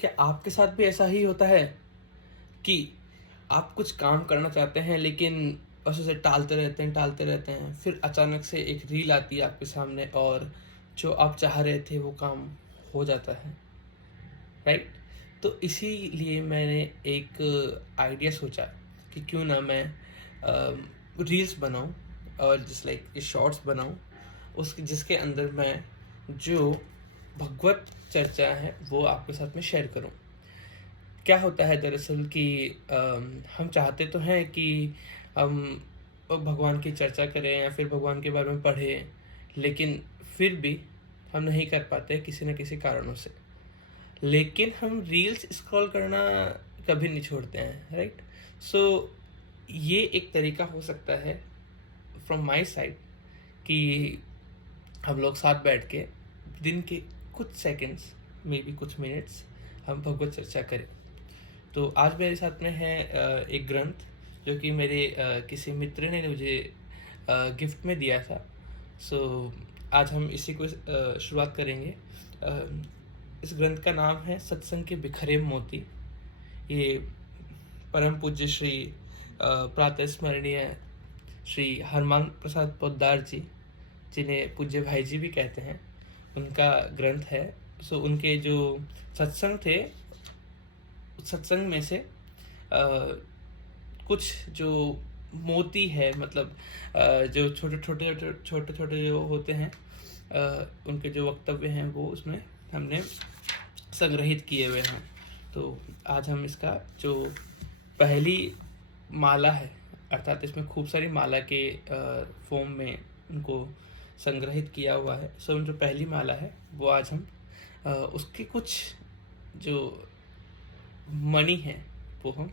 क्या आपके साथ भी ऐसा ही होता है कि आप कुछ काम करना चाहते हैं लेकिन बस उसे टालते रहते हैं, फिर अचानक से एक रील आती है आपके सामने और जो आप चाह रहे थे वो काम हो जाता है, राइट? तो इसीलिए मैंने एक आइडिया सोचा कि क्यों ना मैं रील्स बनाऊं और जस्ट लाइक शॉर्ट्स बनाऊं उसके जिसके अंदर मैं जो भगवत चर्चा है वो आपके साथ में शेयर करूं। क्या होता है दरअसल कि हम चाहते तो हैं कि हम भगवान की चर्चा करें या फिर भगवान के बारे में पढ़ें, लेकिन फिर भी हम नहीं कर पाते किसी न किसी कारणों से। लेकिन हम रील्स स्क्रॉल करना कभी नहीं छोड़ते हैं, राइट? सो ये एक तरीका हो सकता है फ्रॉम माय साइड कि हम लोग साथ बैठ के दिन के कुछ सेकंड्स, मे बी कुछ मिनट्स, हम भगवत चर्चा करें। तो आज मेरे साथ में है एक ग्रंथ जो कि मेरे किसी मित्र ने मुझे गिफ्ट में दिया था। सो आज हम इसी को शुरुआत करेंगे। इस ग्रंथ का नाम है सत्संग के बिखरे मोती। ये परम पूज्य श्री प्रातः स्मरणीय श्री हरमान प्रसाद पोद्दार जी, जिन्हें पूज्य भाई जी भी कहते हैं, उनका ग्रंथ है। सो उनके जो सत्संग थे, उस सत्संग में से कुछ जो मोती है, मतलब जो छोटे छोटे जो होते हैं, उनके जो वक्तव्य हैं वो उसमें हमने संग्रहित किए हुए हैं। तो आज हम इसका जो पहली माला है, अर्थात इसमें खूब सारी माला के फॉर्म में उनको संग्रहित किया हुआ है। सो जो पहली माला है वो आज हम उसके कुछ जो मणि है वो हम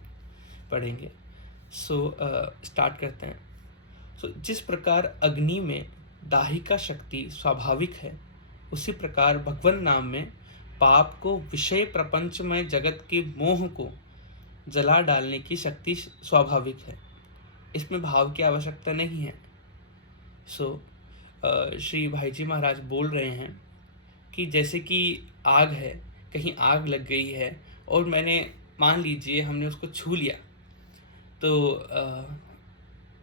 पढ़ेंगे। सो स्टार्ट करते हैं। सो जिस प्रकार अग्नि में दाहिका शक्ति स्वाभाविक है, उसी प्रकार भगवन नाम में पाप को, विषय प्रपंच में जगत के मोह को जला डालने की शक्ति स्वाभाविक है। इसमें भाव की आवश्यकता नहीं है। सो श्री भाई जी महाराज बोल रहे हैं कि जैसे कि आग है, कहीं आग लग गई है और मैंने, मान लीजिए हमने उसको छू लिया, तो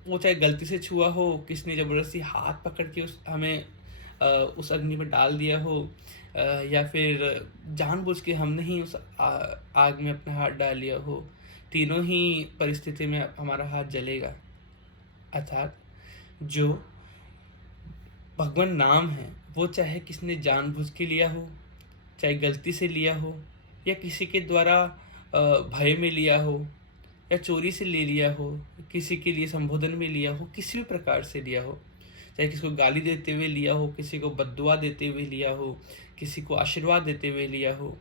वो चाहे गलती से छुआ हो, किसने ज़बरदस्ती हाथ पकड़ के उस अग्नि में डाल दिया हो, या फिर जानबूझ के हमने ही उस आग में अपना हाथ डाल लिया हो, तीनों ही परिस्थिति में हमारा हाथ जलेगा। अर्थात जो भगवान नाम है वो चाहे किसने जानबूझ के लिया हो, चाहे गलती से लिया हो, या किसी के द्वारा भय में लिया हो, या चोरी से ले लिया हो, किसी के लिए संबोधन में लिया हो, किसी भी प्रकार से लिया हो, चाहे किसी को गाली देते हुए लिया हो, किसी को बद्दुआ देते हुए लिया हो, किसी को आशीर्वाद देते हुए लिया हो,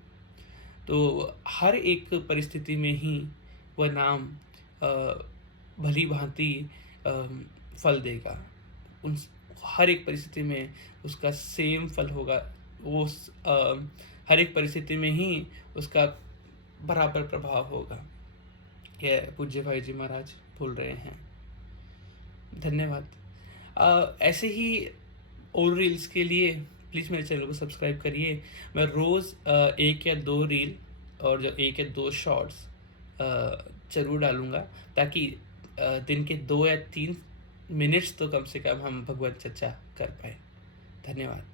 तो हर एक परिस्थिति में ही वह नाम भली भांति फल देगा। उन हर एक परिस्थिति में उसका सेम फल होगा। वो हर एक परिस्थिति में ही उसका बराबर प्रभाव होगा। यह पूज्य भाई जी महाराज बोल रहे हैं। धन्यवाद। ऐसे ही और रील्स के लिए प्लीज़ मेरे चैनल को सब्सक्राइब करिए। मैं रोज़ एक या दो रील और जो एक या दो शॉर्ट्स ज़रूर डालूँगा, ताकि दिन के 2 या 3 मिनट्स तो कम से कम हम भगवत चर्चा कर पाएँ। धन्यवाद।